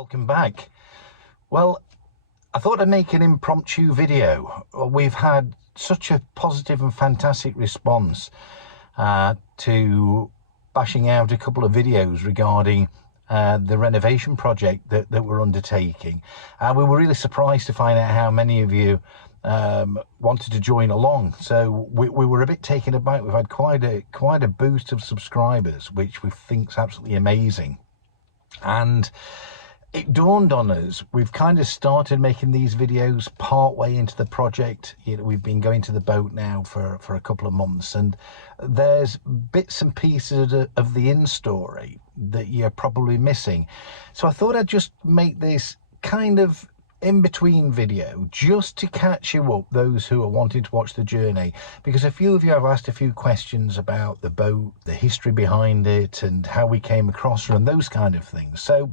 Welcome back. Well, I thought I'd make an impromptu video. We've had such a positive and fantastic response to bashing out a couple of videos regarding the renovation project that we're undertaking. We were really surprised to find out how many of you wanted to join along. So we were a bit taken aback. We've had quite a boost of subscribers, which we think is absolutely amazing. And it dawned on us, we've kind of started making these videos part way into the project. We've been going to the boat now for a couple of months, and there's bits and pieces of the in-story that you're probably missing. So I thought I'd just make this kind of in-between video just to catch you up, those who are wanting to watch the journey, because a few of you have asked a few questions about the boat, the history behind it, and how we came across her and those kind of things. So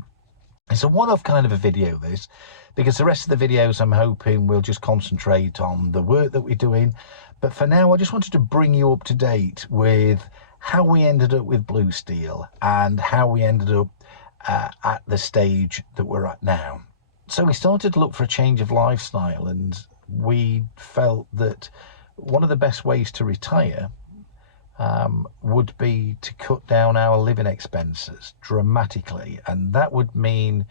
it's a one-off kind of a video, this, because the rest of the videos I'm hoping will just concentrate on the work that we're doing. But for now, I just wanted to bring you up to date with how we ended up with Blue Steel and how we ended up at the stage that we're at now. So we started to look for a change of lifestyle, and we felt that one of the best ways to retire would be to cut down our living expenses dramatically, and that would mean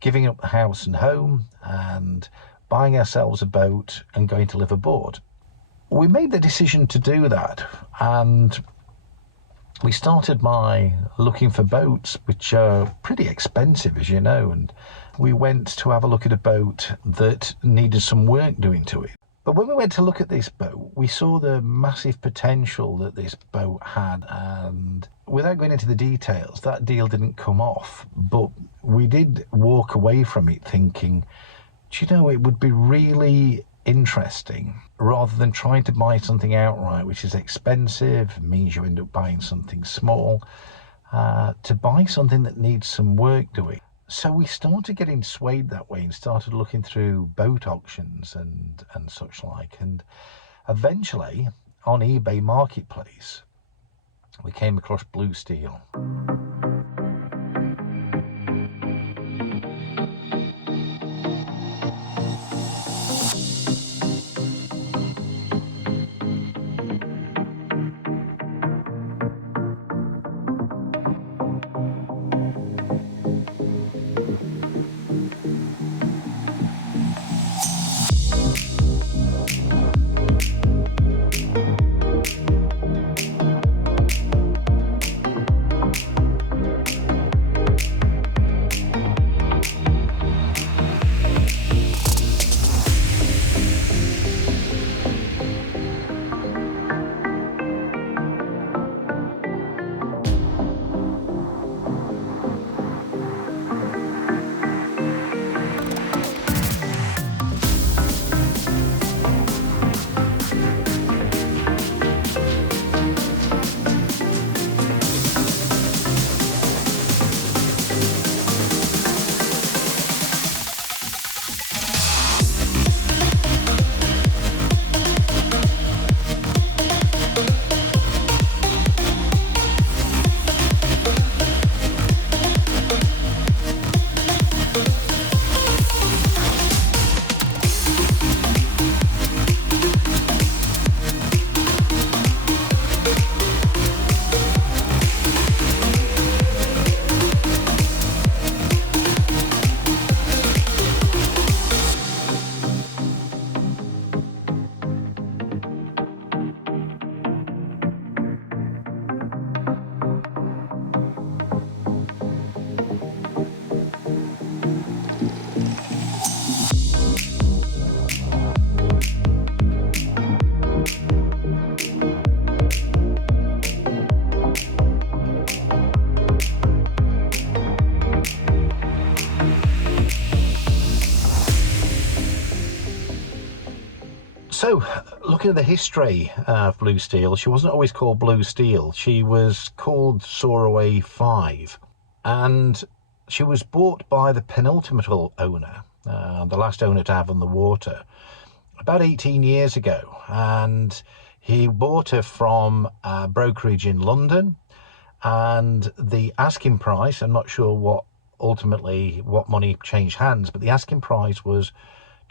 giving up the house and home and buying ourselves a boat and going to live aboard. We made the decision to do that, and we started by looking for boats, which are pretty expensive, as you know, and we went to have a look at a boat that needed some work doing to it. But when we went to look at this boat, we saw the massive potential that this boat had, and without going into the details, that deal didn't come off. But we did walk away from it thinking, do you know, it would be really interesting, rather than trying to buy something outright, which is expensive, means you end up buying something small, to buy something that needs some work doing. So we started getting swayed that way and started looking through boat auctions and such like, and eventually on eBay Marketplace we came across Blue Steel. So, looking at the history of Blue Steel, she wasn't always called Blue Steel. She was called Soaraway 5, and she was bought by the penultimate owner, the last owner to have on the water, about 18 years ago. And he bought her from a brokerage in London, and the asking price, I'm not sure what ultimately what money changed hands, but the asking price was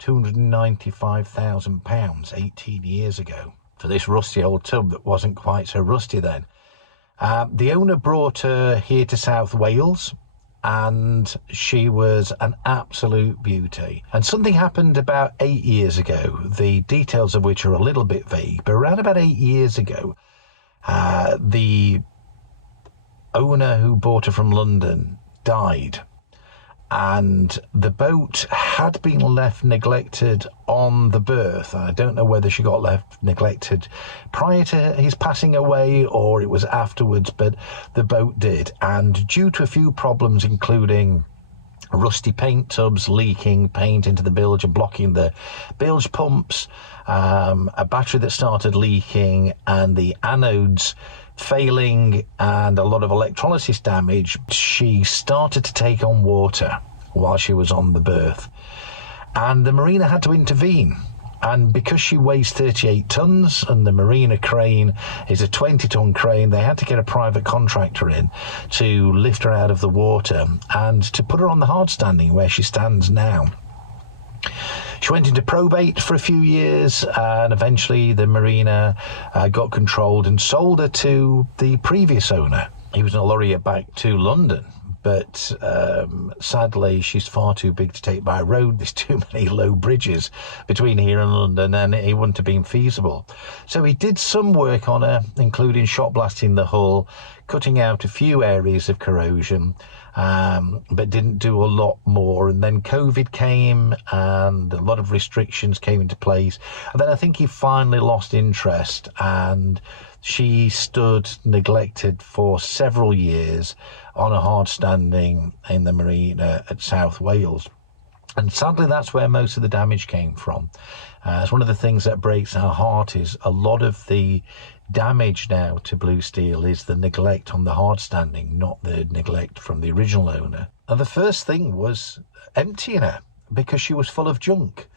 £295,000 18 years ago for this rusty old tub that wasn't quite so rusty then. The owner brought her here to South Wales, and she was an absolute beauty. And something happened about 8 years ago, the details of which are a little bit vague, but around about 8 years ago, the owner who bought her from London died, and the boat had been left neglected on the berth. I don't know whether she got left neglected prior to his passing away or it was afterwards, but the boat did. And due to a few problems, including rusty paint tubs leaking paint into the bilge and blocking the bilge pumps, a battery that started leaking, and the anodes failing, and a lot of electrolysis damage, she started to take on water while she was on the berth, and the marina had to intervene. And because she weighs 38 tons and the marina crane is a 20-ton crane, they had to get a private contractor in to lift her out of the water and to put her on the hard standing where she stands now. She went into probate for a few years, and eventually the marina got controlled and sold her to the previous owner. He was going to lorry her back to London, but sadly she's far too big to take by road. There's too many low bridges between here and London, and it wouldn't have been feasible. So he did some work on her, including shot blasting the hull, cutting out a few areas of corrosion, but didn't do a lot more. And then COVID came and a lot of restrictions came into place, and then I think he finally lost interest, and she stood neglected for several years on a hard standing in the marina at South Wales. And sadly, that's where most of the damage came from. It's one of the things that breaks our heart is a lot of the damage now to Blue Steel is the neglect on the hard standing, not the neglect from the original owner. And the first thing was emptying her because she was full of junk.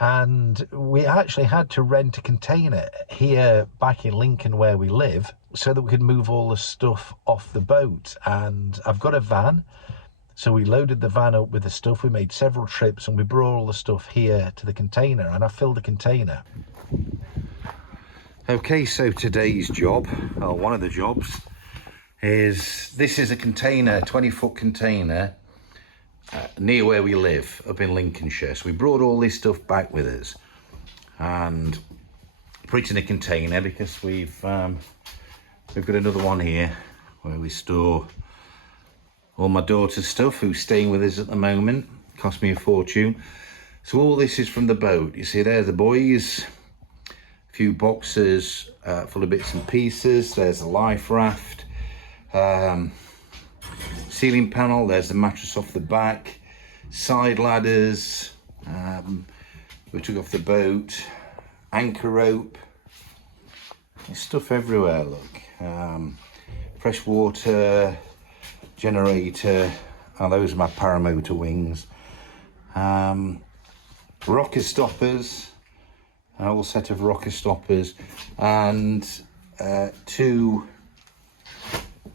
And we actually had to rent a container here back in Lincoln where we live so that we could move all the stuff off the boat. And I've got a van, so we loaded the van up with the stuff. We made several trips and we brought all the stuff here to the container, and I filled the container. Okay, so today's job, or one of the jobs, is this is a container, 20-foot container, near where we live up in Lincolnshire. So we brought all this stuff back with us and put it in a container because we've got another one here where we store all my daughter's stuff, who's staying with us at the moment. Cost me a fortune. So all this is from the boat. You see there, the boys, a few boxes full of bits and pieces. There's a life raft, ceiling panel, there's the mattress off the back, side ladders, we took off the boat, anchor rope, there's stuff everywhere, look, fresh water, generator, oh, those are my paramotor wings, rocker stoppers, a whole set of rocker stoppers, and 2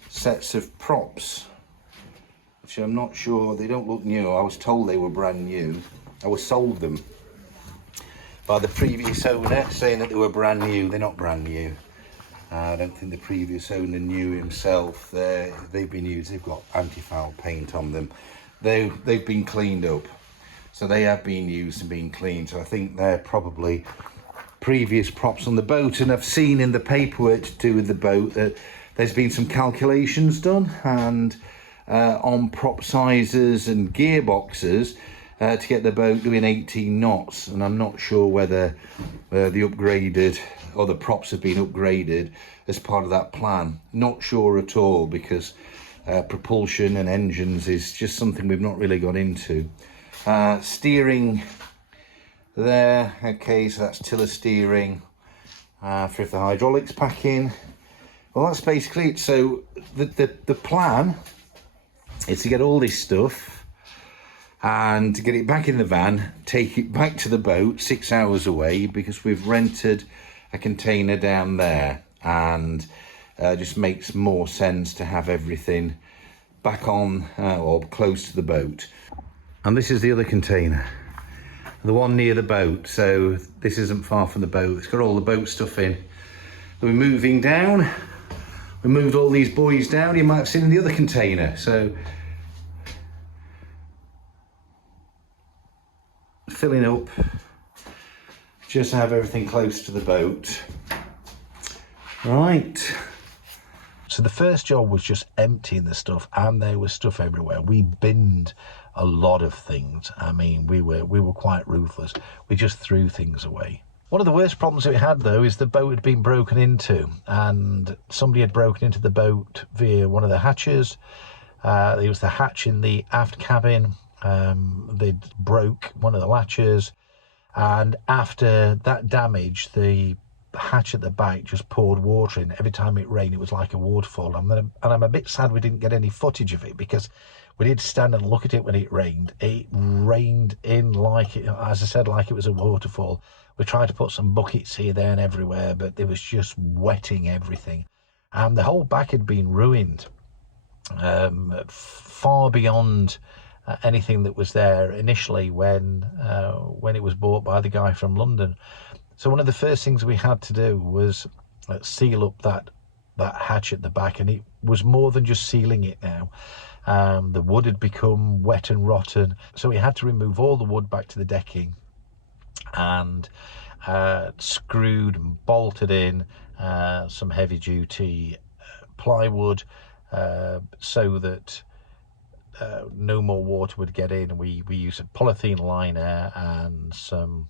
sets of props, which I'm not sure, they don't look new. I was told they were brand new. I was sold them by the previous owner, saying that they were brand new. They're not brand new. I don't think the previous owner knew himself. They've been used, they've got anti-foul paint on them. They've been cleaned up. So they have been used and been cleaned. So I think they're probably previous props on the boat. And I've seen in the paperwork to do with the boat that there's been some calculations done, and on prop sizes and gearboxes to get the boat doing 18 knots. And I'm not sure whether the upgraded or the props have been upgraded as part of that plan. Not sure at all, because propulsion and engines is just something we've not really got into. Steering there, okay, so that's tiller steering for if the hydraulics pack in. Well, that's basically it. So the plan is to get all this stuff and to get it back in the van, take it back to the boat 6 hours away, because we've rented a container down there, and just makes more sense to have everything back on or close to the boat. And this is the other container, the one near the boat. So this isn't far from the boat. It's got all the boat stuff in. We're moving down. We moved all these buoys down. You might have seen in the other container. So filling up, just to have everything close to the boat. Right. So the first job was just emptying the stuff, and there was stuff everywhere. We binned a lot of things. I mean, we were quite ruthless. We just threw things away. One of the worst problems that we had, though, is the boat had been broken into, and somebody had broken into the boat via one of the hatches. There was the hatch in the aft cabin. They broke one of the latches, and after that damage, the hatch at the back just poured water in. Every time it rained, it was like a waterfall. And I'm a bit sad we didn't get any footage of it, because we did stand and look at it when it rained. It rained in like it, as I said, like it was a waterfall. We tried to put some buckets here, there and everywhere, but it was just wetting everything. And the whole back had been ruined, far beyond anything that was there initially when it was bought by the guy from London. So one of the first things we had to do was seal up that hatch at the back, and it was more than just sealing it now. The wood had become wet and rotten, so we had to remove all the wood back to the decking, and screwed and bolted in some heavy duty plywood so that no more water would get in. We used a polythene liner and some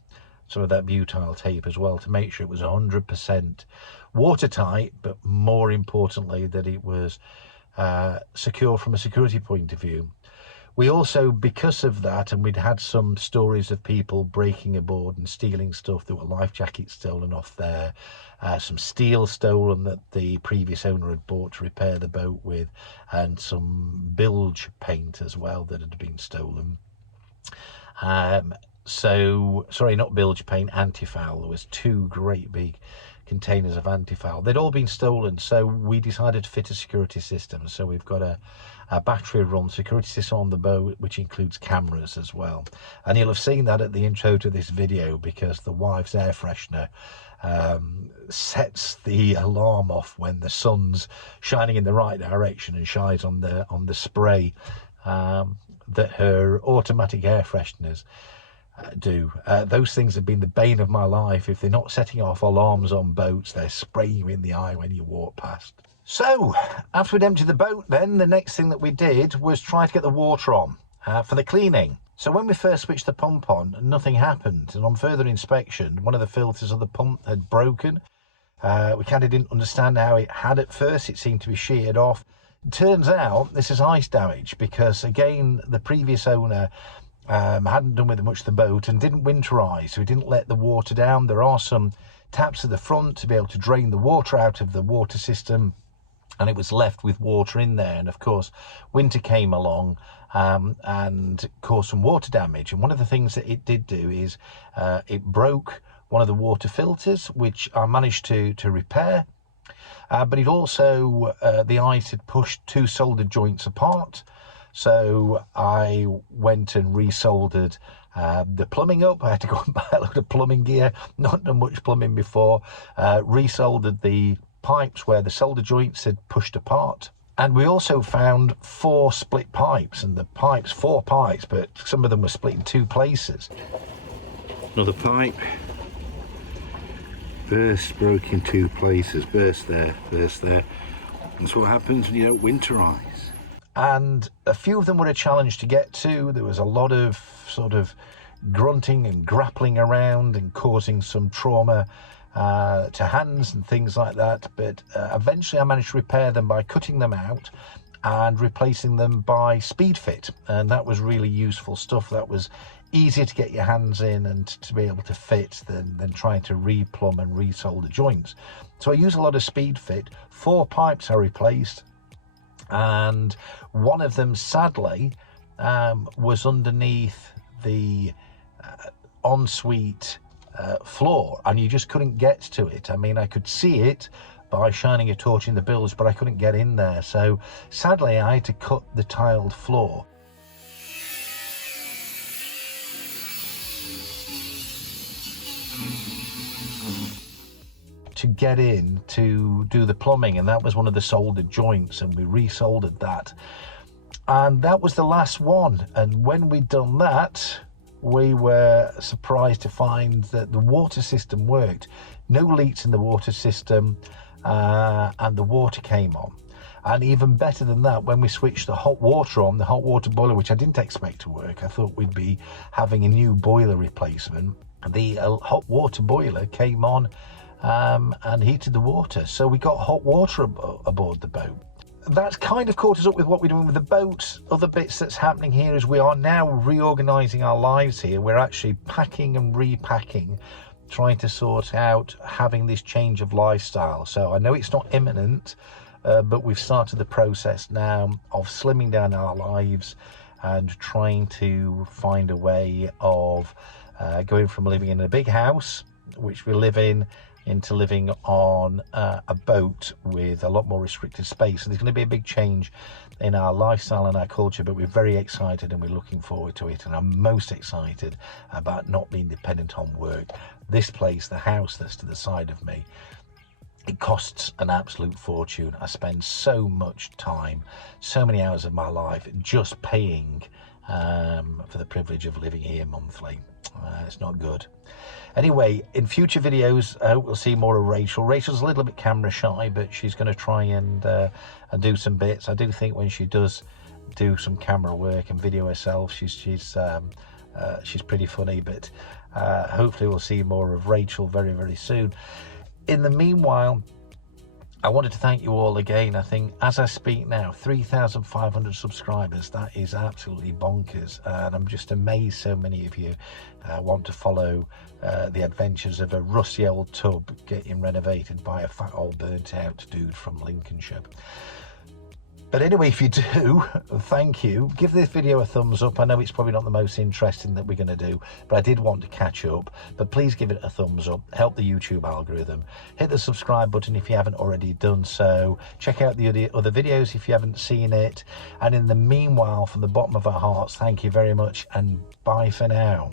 of that butyl tape as well to make sure it was 100% watertight, but more importantly that it was secure from a security point of view. We also, because of that, and we'd had some stories of people breaking aboard and stealing stuff. There were life jackets stolen off there, some steel stolen that the previous owner had bought to repair the boat with, and some bilge paint as well that had been stolen. So, sorry, not bilge paint, anti-foul. There was 2 great big containers of anti-foul. They'd all been stolen, so we decided to fit a security system. So we've got a battery-run security system on the boat, which includes cameras as well. And you'll have seen that at the intro to this video, because the wife's air freshener sets the alarm off when the sun's shining in the right direction and shines on the spray that her automatic air fresheners do. Those things have been the bane of my life. If they're not setting off alarms on boats, they're spraying you in the eye when you walk past. So after we'd emptied the boat, then the next thing that we did was try to get the water on for the cleaning. So when we first switched the pump on, nothing happened, and on further inspection, one of the filters of the pump had broken. We kind of didn't understand how it had at first. It seemed to be sheared off. It turns out this is ice damage, because again, the previous owner hadn't done with much the boat and didn't winterize, so he didn't let the water down. There are some taps at the front to be able to drain the water out of the water system, and it was left with water in there. And of course, winter came along and caused some water damage. And one of the things that it did do is it broke one of the water filters, which I managed to repair. But it also, the ice had pushed 2 soldered joints apart. So I went and resoldered the plumbing up. I had to go and buy a load of plumbing gear, not done much plumbing before. Resoldered the pipes where the solder joints had pushed apart. And we also found 4 split pipes, and the pipes, 4 pipes, but some of them were split in 2 places. Another pipe. Burst, broke in 2 places, burst there, burst there. That's what happens when you don't winterize. And a few of them were a challenge to get to. There was a lot of sort of grunting and grappling around and causing some trauma to hands and things like that. But eventually I managed to repair them by cutting them out and replacing them by speed fit. And that was really useful stuff. That was easier to get your hands in and to be able to fit than trying to replumb and resolder joints. So I use a lot of speed fit. 4 pipes I replaced, and one of them sadly was underneath the ensuite floor, and you just couldn't get to it. I mean, I could see it, by shining a torch in the bilge, but I couldn't get in there. So sadly, I had to cut the tiled floor. To get in to do the plumbing, and that was one of the soldered joints, and we resoldered that, and that was the last one. And when we'd done that, we were surprised to find that the water system worked. No leaks in the water system, and the water came on. And even better than that, when we switched the hot water on, the hot water boiler, which I didn't expect to work, I thought we'd be having a new boiler replacement, the hot water boiler came on and heated the water. So we got hot water aboard the boat. That's kind of caught us up with what we're doing with the boat. Other bits that's happening here is we are now reorganizing our lives here. We're actually packing and repacking, trying to sort out having this change of lifestyle. So I know it's not imminent, but we've started the process now of slimming down our lives and trying to find a way of going from living in a big house, which we live in, into living on a boat with a lot more restricted space. So there's going to be a big change in our lifestyle and our culture, but we're very excited and we're looking forward to it. And I'm most excited about not being dependent on work. This place, the house that's to the side of me, it costs an absolute fortune. I spend so much time, so many hours of my life just paying for the privilege of living here monthly. It's not good. Anyway, in future videos, I hope we'll see more of Rachel. Rachel's a little bit camera shy, but she's going to try and do some bits. I do think when she does do some camera work and video herself, she's pretty funny. But hopefully we'll see more of Rachel very, very soon. In the meanwhile, I wanted to thank you all again. I think as I speak now, 3,500 subscribers. That is absolutely bonkers. And I'm just amazed so many of you want to follow the adventures of a rusty old tub getting renovated by a fat old burnt out dude from Lincolnshire. But anyway, if you do, thank you. Give this video a thumbs up. I know it's probably not the most interesting that we're going to do, but I did want to catch up. But please give it a thumbs up. Help the YouTube algorithm. Hit the subscribe button if you haven't already done so. Check out the other videos if you haven't seen it. And in the meanwhile, from the bottom of our hearts, thank you very much and bye for now.